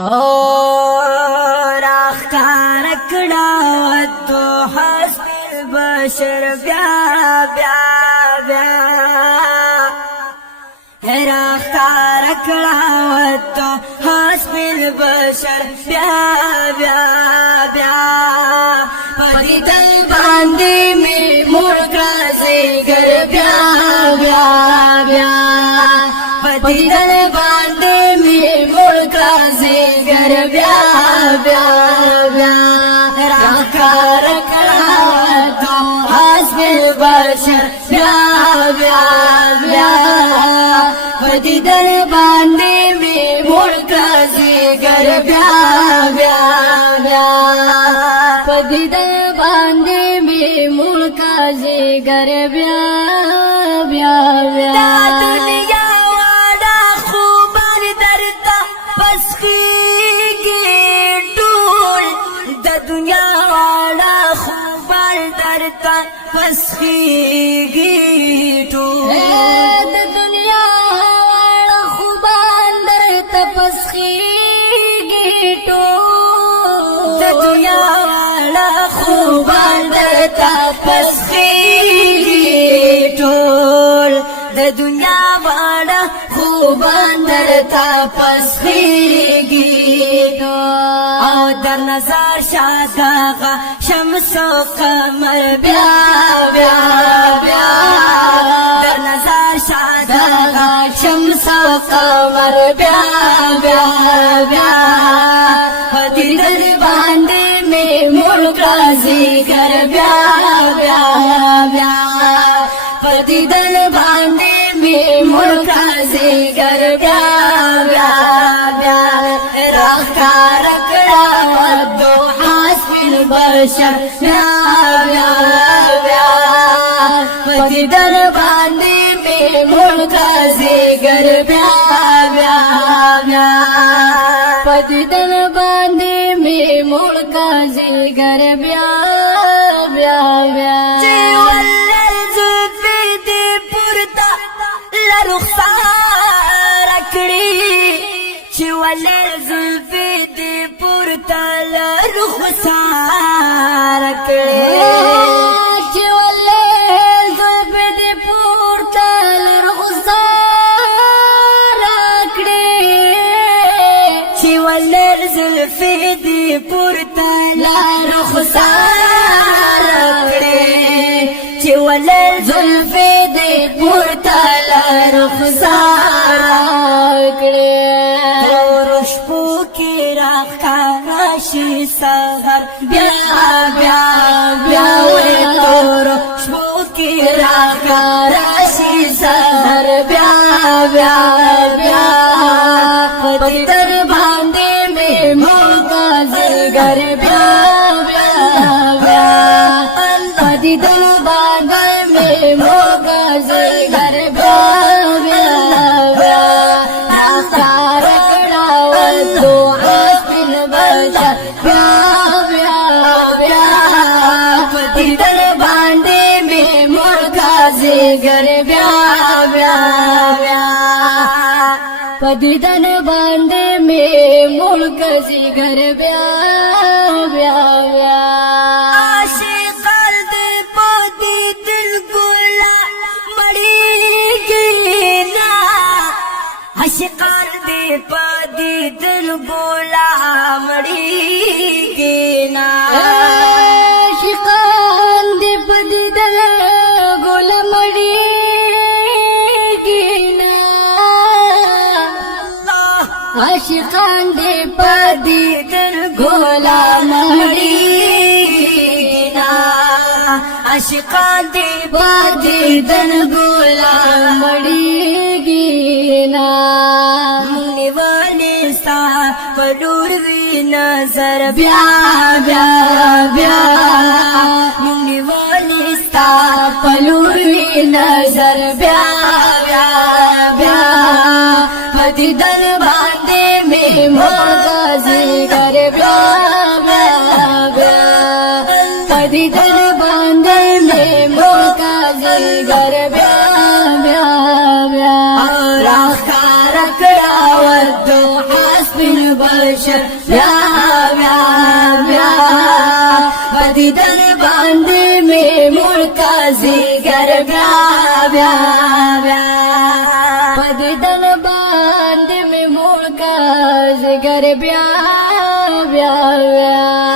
اور اختار کړه تو حسب البشر بیا بیا بیا هر اختار کړه تو حسب البشر بیا بیا بیا پدې دل باندې می ملک راځي ګر بیا بیا بیا پدې دل باندې می ملک راځي ګر بیا بیا بیا راکار کړه تو حسب البشر بیا بیا بیا پدې دل باندې می ملک راځي ګر بیا بیا بیا پدې دل باندې می ملک راځي ګر بیا بیا بیا دنیا والا خوبر درتا پسخیږي ټول د دنیا والا خوبر درتا پسخیږي ټول د دنیا والا خوبر درتا پسخیږي ټول د دنیا والا خوبر درتا پسخیږي ټول د دنیا والا خوبان درتا پسخیږي او در نظر شادغه شمس و قمر بیا بیا بیا در نظر شادغه شمس و قمر بیا بیا بیا پدې دل باندې می ملک راځي ګر بیا بیا بیا پدې دل باندې می ملک راځي ګر بیا بیا بیا راکار کړه دو حسب البشر بیا بیا بیا پدې دل باندې می ملک راځي ګر بیا بیا بیا پدې دل باندې می ملک راځي ګر بیا بیا بیا رخسار کړي چې ولې زلفې دې پورته رخسار کړي چې ولې زلفې دې پورته رخسار کړي چې ولې زلفې دې پورته رخسار کړي چې ولې زلفې دې پورته رخسار کړي شپو کې راښکاره شي سحر بیا بیا بیا وې تور شپو کې راښکاره شي سحر بیا بیا بیا پدې در باندې مې ملک زلګر بیا بیا بیا پدې در باندې مې ملک زلګر بیا گر بیا بیا بیا پدې دل باندې می ملک زی گر بیا بیا بیا عاشقان دې پدې دل ګلا مړیږي نا عاشقان دې پدې دل ګلا مړیږي نا عاشقان دې پدې دل عاشقان دې پدې دل ګولا مړیږي عاشقان دې پدې دل ګولا مړیږي مونږ والي ستا پلور وی نظر بیا بیا بیا مونږ والي ستا پلور وی نظر بیا بیا بیا پدې دل باندې می ملک زیګر بیا بیا بیا پدې دل باندې می ملک زیګر بیا بیا بیا راکار کړه ودو حسب البشر बशर ब्या ब्या ब्या बदीदन बांध में मुल्का जिगर ब्या ब्या ब्या बदीदन बांध में मुल्का जिगर ब्या ब्या ब्या